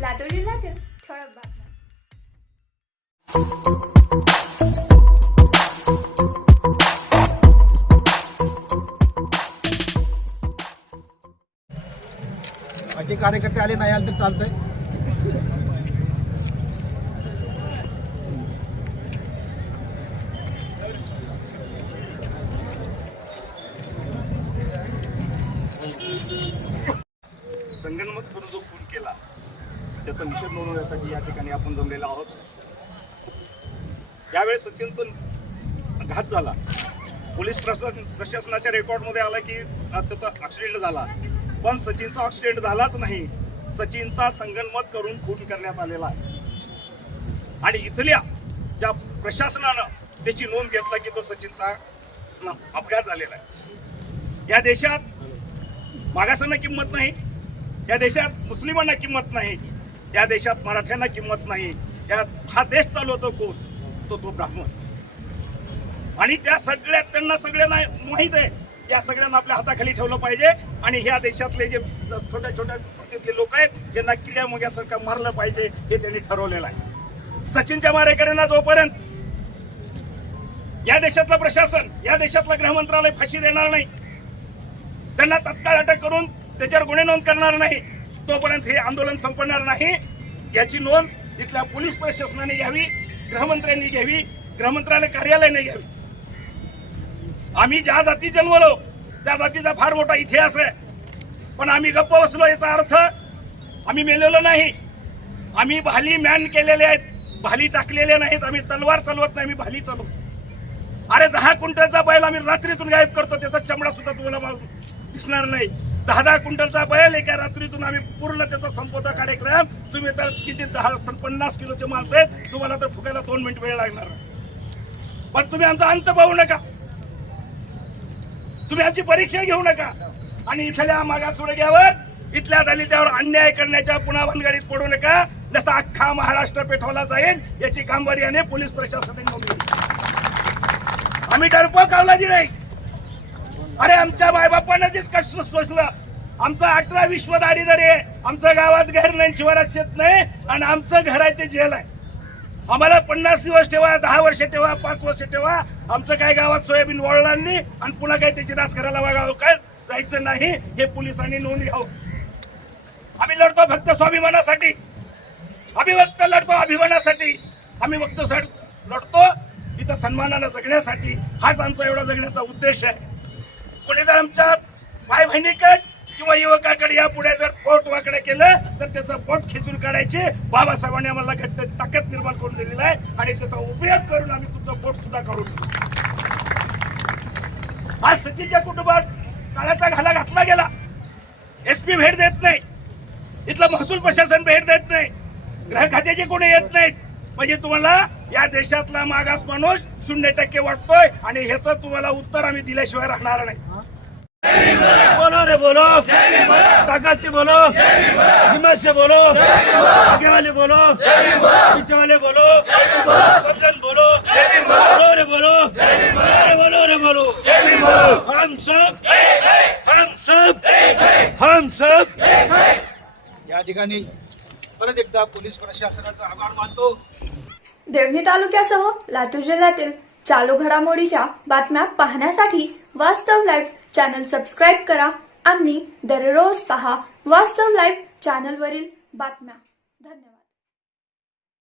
लातूर जिल्ह्यातील ठळक बातम्या बाकी कार्यकर्ते आले नाही आले तर चालतंय. संगणमत करून जो त्याचा निषेध नोंदवण्यासाठी या ठिकाणी आपण जमलेलो आहोत. यावेळेस सचिनचा घात झाला. पोलीस प्रशासन प्रशासनाच्या रेकॉर्डमध्ये आला की त्याचा ॲक्सिडेंट झाला. पण सचिनचा ॲक्सिडेंट झालाच नाही. सचिनचा संगणमत करून खून करण्यात आलेला आहे. आणि इथल्या ज्या प्रशासनानं त्याची नोंद घेतला की तो सचिनचा अपघात झालेला आहे. या देशात मागासांना किंमत नाही. या देशात मुस्लिमांना किंमत नाही. या देशात मराठ्यांना किंमत नाही. या हा देश चालवतो कोण? तो तो ब्राह्मण. आणि त्या सगळ्या त्यांना सगळ्यांना माहीत आहे या सगळ्यांना आपल्या हाताखाली ठेवलं पाहिजे आणि ह्या देशातले जे छोट्या छोट्या जातीतले लोक आहेत ज्यांना किड्या मुग्यासारखं मारलं पाहिजे हे त्यांनी ठरवलेलं आहे. सचिनच्या मारेकऱ्यांना जोपर्यंत या देशातलं प्रशासन या देशातलं गृहमंत्रालय फाशी देणार नाही त्यांना तत्काळ अटक करून त्याच्यावर गुन्हे नोंद करणार नाही तोपर्यंत हे आंदोलन संपणार नाही. याची नोंद इथल्या पोलीस प्रशासनाने घ्यावी गृहमंत्र्यांनी घ्यावी गृहमंत्रालय कार्यालयाने घ्यावी. आम्ही ज्या जाती जन्मलो त्या जातीचा फार मोठा इतिहास आहे. पण आम्ही गप्प बसलो याचा अर्थ आम्ही मेलेलो नाही. आम्ही भाली मॅन केलेले आहेत भाली टाकलेले नाहीत आम्ही तलवार चालवत नाही आम्ही भाली चालवतो अरे दहा क्विंटलचा बैल आम्ही रात्रीतून गायब करतो त्याचा चमडा सुद्धा तुम्हाला दिसणार नाही. दहा दहा क्विंटलचा बैल एका रात्रीतून आम्ही पूर्ण त्याचा संपवता कार्यक्रम. तुम्ही तर किती दहा पन्नास किलोचे माणसं आहेत तुम्हाला तर फुकायला दोन मिनिट वेळ लागणार. पण तुम्ही आमचा अंत पाहू नका. तुम्ही आमची परीक्षा घेऊ नका. आणि इथल्या मागासवर्गीयावर इथल्या दलितावर अन्याय करण्याच्या पुन्हा भानगडीत पडू नका. जसा अख्खा महाराष्ट्र पेटवला जाईल याची गांभीर्याने पोलीस प्रशासनाने नोंद आम्ही डरपोक अवलादी नाही. अरे आमच्या मायबापांना जे कष्ट सोसलं आमचं अठरा विश्व दारिद्र्य आहे आमच्या गावात घर नाही शिवारात शेत नाही आणि आमचं घर आहे ते जेल आहे. आम्हाला पन्नास दिवस ठेवा दहा वर्ष ठेवा पाच वर्ष ठेवा आमचं काय गावात सोयाबीन वळणार नाही आणि पुन्हा काय त्याची रास करायला वागावं काय? जायचं नाही हे पोलिसांनी नोंद घ्यावं. आम्ही लढतो फक्त स्वाभिमानासाठी. आम्ही फक्त लढतो अभिमानासाठी. आम्ही फक्त लढतो इथं सन्मानानं जगण्यासाठी. हाच आमचा एवढा जगण्याचा उद्देश आहे. कोणी जर आमच्या भाई बहिणीकडे किंवा युवकाकडे या पुढे जर पोट वाकडे केलं तर त्याचं पोट खेचून काढायचे बाबासाहेबांनी आम्हाला घट्ट ताकद निर्माण करून दिलेला आहे आणि त्याचा उपयोग करून आम्ही तुमचं पोट सुद्धा काढून आज सचिनच्या कुटुंबात काळाचा घाला घातला गेला. एसपी भेट देत नाही. इथलं महसूल प्रशासन भेट देत नाही. ग्रह खात्याचे कोणी येत नाहीत. म्हणजे तुम्हाला या देशातला मागास माणूस शून्य टक्के वाटतोय आणि ह्याचं तुम्हाला उत्तर आम्ही दिल्याशिवाय राहणार नाही. बोलो रे बोलो। ताकत से बोलो। हिम्मत से बोलो। आगे वाले बोलो। पीछे वाले बोलो। सब जन बोलो। बोलो रे बोलो। अरे बोलो रे बोलो। हम सब। हम सब। हम सब। या ठिकाणी परत एकदा पोलीस प्रशासनाचा आभार मानतो. देवणी तालुक्यासह लातूर जिल्ह्यातील चालू घडामोडीच्या बातम्या पाहण्यासाठी वास्तव लाईव्ह चॅनल सबस्क्राईब करा आणि दररोज पहा वास्तव लाईव्ह चॅनलवरील बातम्या. धन्यवाद.